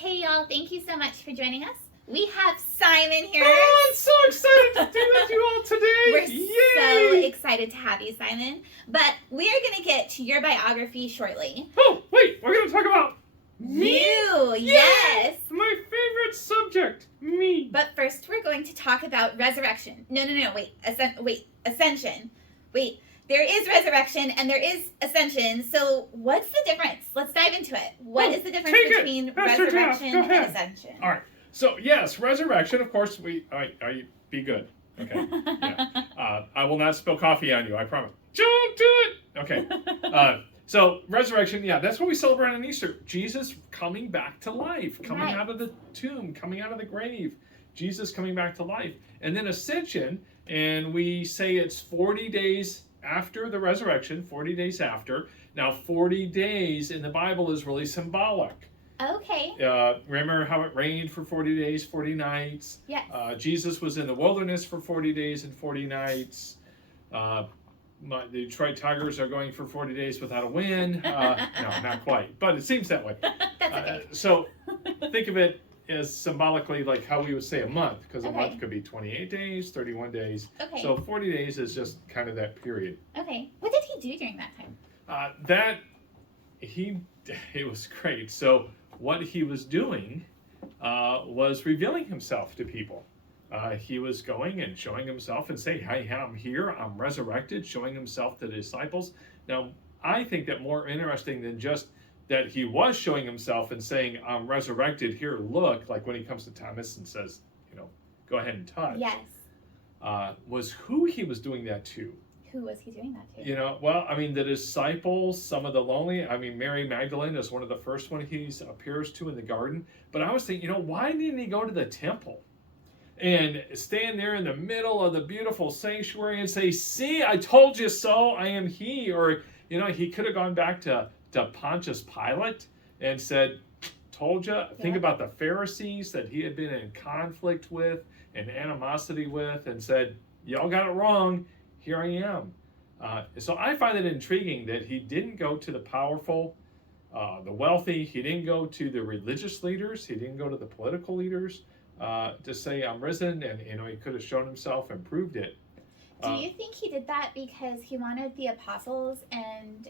Hey y'all, thank you so much for joining us. We have Simon here. Oh, I'm so excited to do with you all today. We're Yay! so excited to have you, Simon. But we are going to get to your biography shortly. Oh, wait, we're going to talk about me? You, Yay! yes. My favorite subject, me. But first we're going to talk about resurrection. No, wait, ascension. Wait, there is resurrection and there is ascension. So what's the difference? Let's dive into it. What is the difference between resurrection and ascension? All right. So, yes, resurrection, of course, I be good. Okay. Yeah. I will not spill coffee on you, I promise. Don't do it. Okay. So, resurrection, yeah, that's what we celebrate on Easter. Jesus coming back to life, coming out of the tomb, coming out of the grave. Jesus coming back to life. And then ascension, and we say it's 40 days after the resurrection, 40 days after. Now, 40 days in the Bible is really symbolic. Okay. Remember how it rained for 40 days, 40 nights? Yes. Jesus was in the wilderness for 40 days and 40 nights. The Detroit Tigers are going for 40 days without a win. No, not quite, but it seems that way. That's okay. So think of it as symbolically like how we would say a month, because a month could be 28 days, 31 days. Okay. So 40 days is just kind of that period. Okay. What did he do during that time? It was great. So what he was doing was revealing himself to people. He was going and showing himself and saying, "Hey, I'm here, I'm resurrected," showing himself to the disciples. Now, I think that more interesting than just that he was showing himself and saying, "I'm resurrected, here, look," like when he comes to Thomas and says, "Go ahead and touch." Yes. Was who he was doing that to. Who was he doing that to? Well, I mean, the disciples, some of the lonely. I mean, Mary Magdalene is one of the first one he appears to in the garden. But I was thinking, why didn't he go to the temple and stand there in the middle of the beautiful sanctuary and say, "See, I told you so, I am he"? Or, he could have gone back to Pontius Pilate and said, "Told you." Yeah. Think about the Pharisees that he had been in conflict with and animosity with, and said, "Y'all got it wrong. Here I am." So I find it intriguing that he didn't go to the powerful, the wealthy. He didn't go to the religious leaders. He didn't go to the political leaders to say, "I'm risen," and he could have shown himself and proved it. Do you think he did that because he wanted the apostles and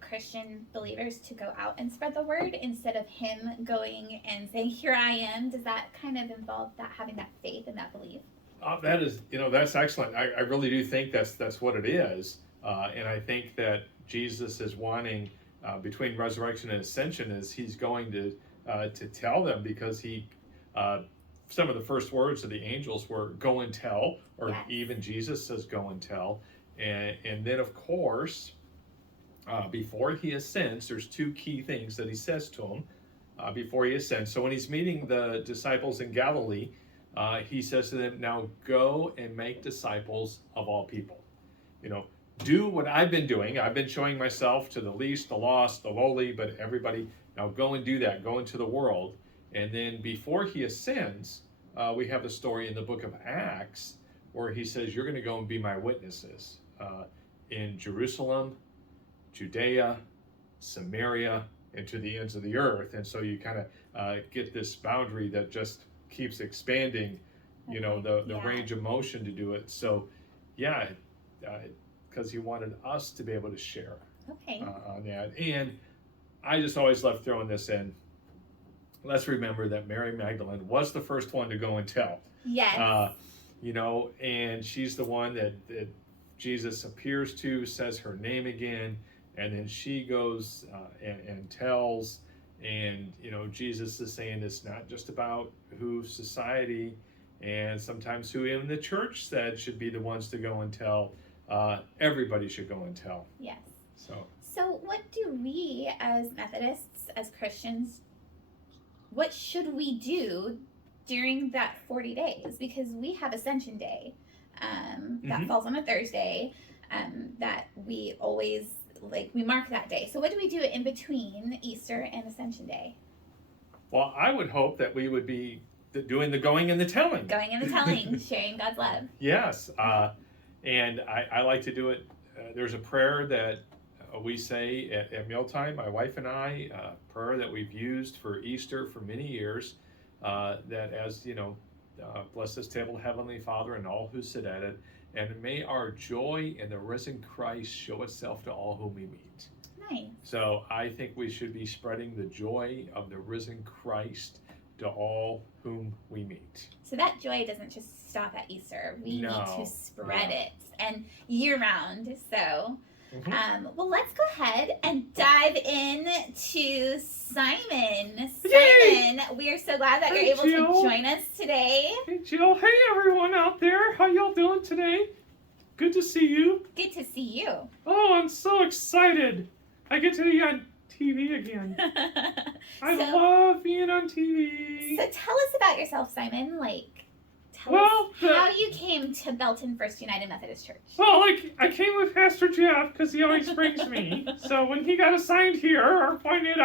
Christian believers to go out and spread the word instead of him going and saying, "Here I am"? Does that kind of involve that having that faith and that belief? That is, that's excellent. I really do think that's what it is, and I think that Jesus is wanting between resurrection and ascension is he's going to tell them, because he some of the first words of the angels were "go and tell," or even Jesus says "go and tell," and then of course before he ascends, there's two key things that he says to them before he ascends. So when he's meeting the disciples in Galilee. He says to them, "Now go and make disciples of all people." Do what I've been doing. I've been showing myself to the least, the lost, the lowly, but everybody. Now go and do that. Go into the world. And then before he ascends, we have a story in the book of Acts where he says, "You're going to go and be my witnesses in Jerusalem, Judea, Samaria, and to the ends of the earth." And so you kind of get this boundary that just keeps expanding, the range of motion to do it. So, because he wanted us to be able to share on that. And I just always love throwing this in. Let's remember that Mary Magdalene was the first one to go and tell. Yes. And she's the one that Jesus appears to, says her name again, and then she goes and tells. And Jesus is saying it's not just about who society and sometimes who in the church said should be the ones to go and tell. Everybody should go and tell. Yes. So what do we as Methodists, as Christians, what should we do during that 40 days? Because we have Ascension Day that falls on a Thursday that we always we mark that day. So what do we do in between Easter and Ascension Day? Well, I would hope that we would be doing the going and the telling. Going and the telling, sharing God's love. Yes. And I like to do it. There's a prayer that we say at mealtime, my wife and I, prayer that we've used for Easter for many years, that as bless this table, Heavenly Father, and all who sit at it, and may our joy in the risen Christ show itself to all whom we meet. Nice. So I think we should be spreading the joy of the risen Christ to all whom we meet. So that joy doesn't just stop at Easter. We need to spread it, and year round. So, well, let's go ahead and dive in to Simon. Yay! Simon, we are so glad that you're able to join us today. Hey, Jill. Hey, everyone out there. How y'all doing today? Good to see you. Good to see you. Oh, I'm so excited. I get to be on TV again. I love being on TV. So tell us about yourself, Simon. Tell us how you came to Belton First United Methodist Church. Well, I came with Pastor Jeff because he always brings me. So when he got assigned here or appointed,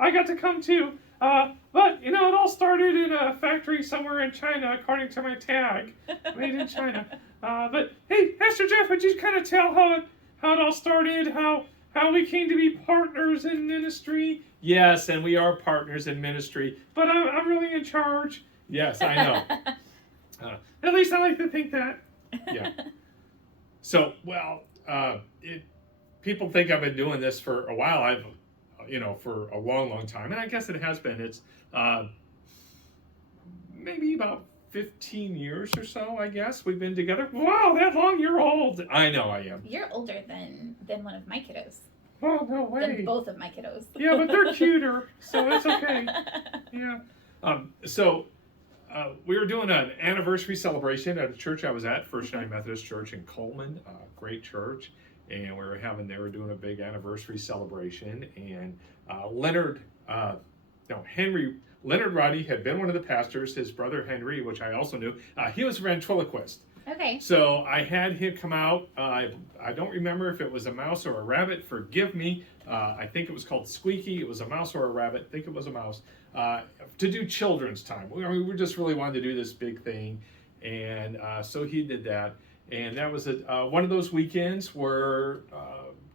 I got to come too. But it all started in a factory somewhere in China, according to my tag, made in China. But hey, Pastor Jeff, would you kind of tell how it all started, how we came to be partners in ministry? Yes, and we are partners in ministry. But I'm really in charge. Yes, I know. At least I like to think that. Yeah. So, people think I've been doing this for a while. I've, for a long, long time, and I guess it has been. It's maybe about 15 years or so, I guess, we've been together. Wow, that long? You're old. I know I am. You're older than one of my kiddos. Oh, no way. Than both of my kiddos. Yeah, but they're cuter, so it's okay. Yeah. We were doing an anniversary celebration at a church I was at, First United Methodist Church in Coleman, great church, and they were doing a big anniversary celebration, and Leonard Roddy had been one of the pastors. His brother Henry, which I also knew, he was a ventriloquist. Okay. So I had him come out. I don't remember if it was a mouse or a rabbit. Forgive me. I think it was called Squeaky. It was a mouse or a rabbit. I think it was a mouse. To do children's time. We just really wanted to do this big thing. And so he did that. And that was one of those weekends where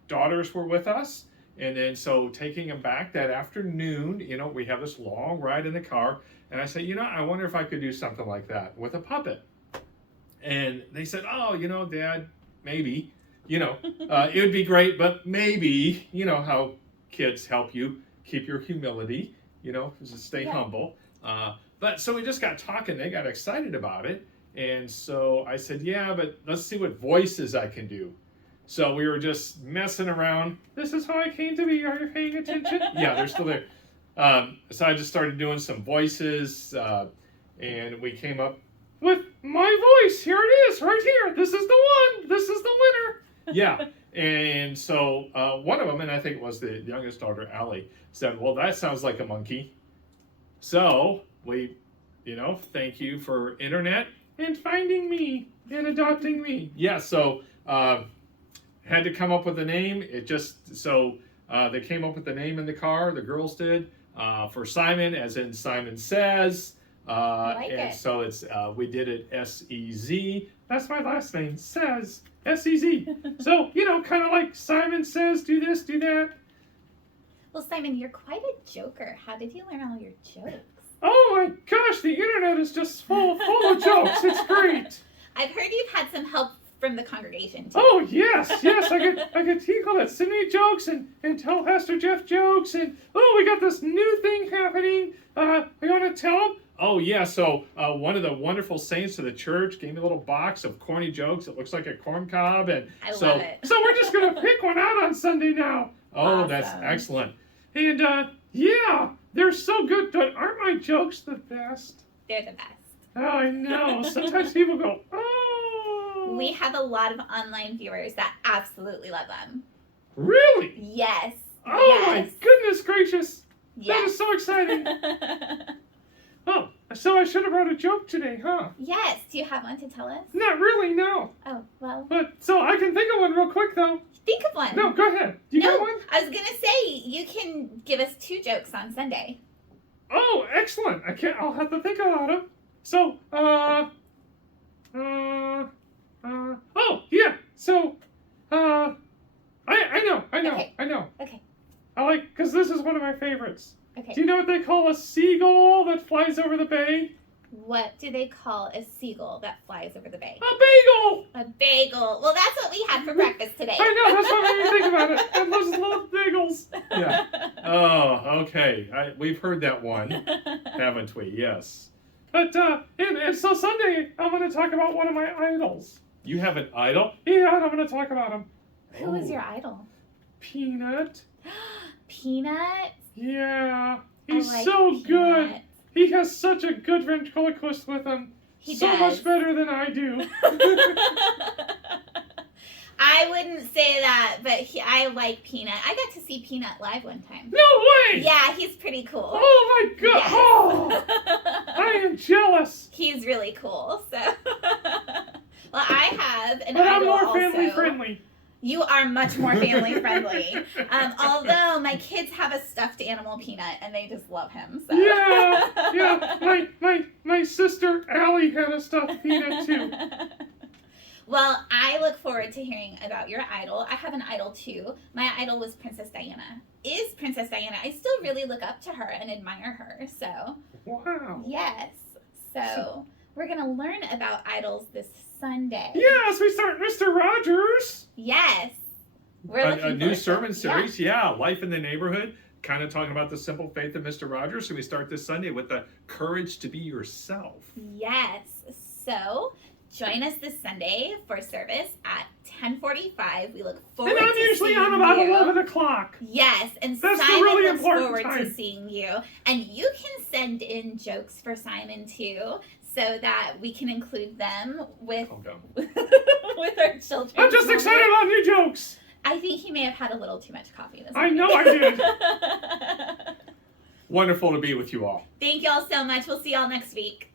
daughters were with us. And then so taking them back that afternoon, we have this long ride in the car. And I said, I wonder if I could do something like that with a puppet. And they said, oh, Dad, maybe, it would be great, but maybe, how kids help you keep your humility, just stay humble. But so we just got talking, they got excited about it. And so I said, yeah, but let's see what voices I can do. So we were just messing around. This is how I came to be. Are you paying attention? Yeah, they're still there. So I just started doing some voices, and we came up with my voice. Here it is, right here. This is the one. This is the winner. Yeah. And so one of them, and I think it was the youngest daughter, Allie, said, well, that sounds like a monkey. So we, thank you for internet. And finding me and adopting me. Yeah, so had to come up with a name. They came up with the name in the car, the girls did, for Simon, as in Simon Says. So it's we did it S-E-Z. That's my last name, Says. S-E-Z. So, kind of like Simon Says, do this, do that. Well, Simon, you're quite a joker. How did you learn all your jokes? Oh my gosh, the internet is just full of jokes. It's great. I've heard you've had some help from the congregation too. Oh yes. I get people that send me jokes and tell Pastor Jeff jokes, and we got this new thing happening. You want to tell them? Oh yeah, so one of the wonderful saints of the church gave me a little box of corny jokes. It looks like a corn cob, and I love it. So we're just gonna pick one out on Sunday now. Oh, awesome. That's excellent. And yeah, they're so good. Aren't my jokes the best? They're the best. Oh, I know. Sometimes people go, oh. We have a lot of online viewers that absolutely love them. Really? Yes. Oh my goodness gracious. Yes. That is so exciting. Oh, so I should have brought a joke today, huh? Yes. Do you have one to tell us? Not really, no. Oh, well. But, so I can think of one real quick, though. Think of one. No, go ahead. You got one? I was going to say, you can give us 2 jokes on Sunday. Oh, excellent. I'll have to think about them. So, oh, yeah. So, I know. Okay. I know. Okay. I like, because this is one of my favorites. Okay. Do you know what they call a seagull that flies over the bay? What do they call a seagull that flies over the bay? A bagel! A bagel. Well, that's what we had for breakfast today. I know, that's what made me think about it. And those little bagels. Yeah. Oh, okay. We've heard that one, haven't we? Yes. But, and so Sunday, I'm going to talk about one of my idols. You have an idol? Yeah, and I'm going to talk about him. Who is your idol? Peanut. Peanut? Yeah. I He's like so Peanut. good. He has such a good ventriloquist with him. He so does. much better than I do. I wouldn't say that, but I like Peanut. I got to see Peanut live one time. No way! Yeah, he's pretty cool. Oh my god! Yes. Oh, I am jealous. He's really cool. So, well, I have an But I'm idol more family also. friendly. You are much more family friendly. Although my kids have a stuffed animal Peanut, and they just love him. So. Yeah. My sister Allie had a stuffed peanut too. Well, I look forward to hearing about your idol. I have an idol too. My idol was Princess Diana. Is Princess Diana. I still really look up to her and admire her. So, Wow. yes. So, we're going to learn about idols this Sunday. Yes, we start Mr. Rogers. Yes. We're A looking new forward to sermon it. series? Yeah. Life in the Neighborhood. Kind of talking about the simple faith of Mr. Rogers. So we start this Sunday with the courage to be yourself. Yes. So, join us this Sunday for service at 10:45. We look forward And I'm to usually seeing on about you. 11 o'clock. Yes, and That's the Simon really looks important forward to time. seeing you. And you can send in jokes for Simon too, so that we can include them with Calm down. with our children. I'm just excited about new jokes. I think he may have had a little too much coffee this I morning. know I did. Wonderful to be with you all. Thank y'all so much. We'll see y'all next week.